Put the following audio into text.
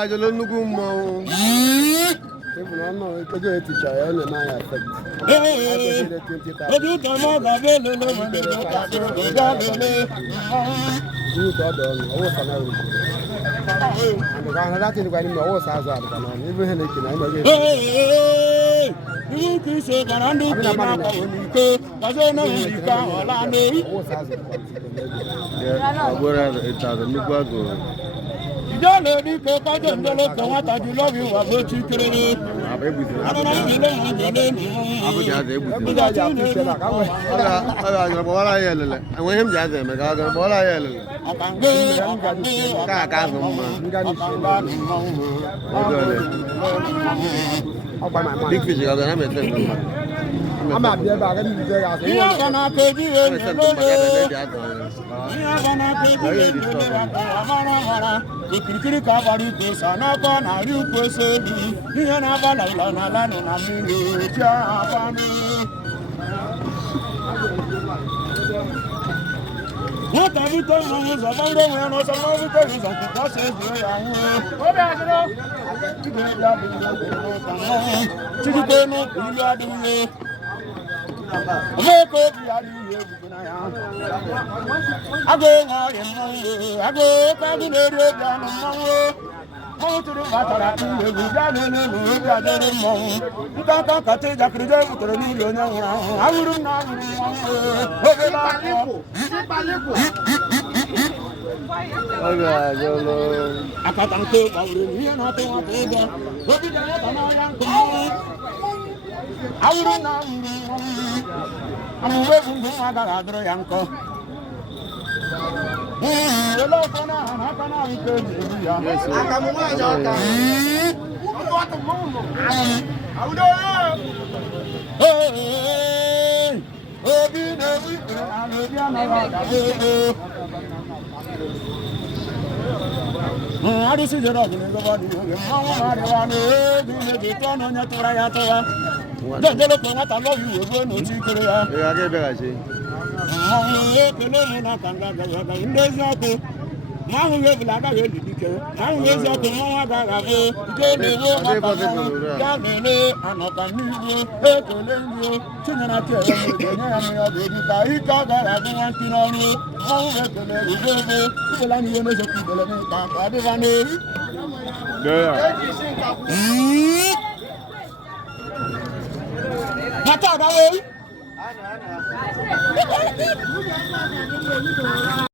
ajụlụ nnukwu mmọnwụ Jalo ni ko kajo ndolo ko wata di love you wa bo chikere. Ana na ni le mo jole ni. Abu jaze ebusi. Aga bola yelele. Enwe him jaze me ga bola yelele. Ka ka zo ma. Big fish ga na me ten. Ama bia ba ga ni je ya so. Ya kana ko di e lo lo. Ya kana ko di e lo lo. Amara mara. Ikirikiri ka bari ko sana ko na ri ko se di. Ni na ba la na mi ni ja ba mi. What have you done? I was about to run or some other things. I think that's it. What are you?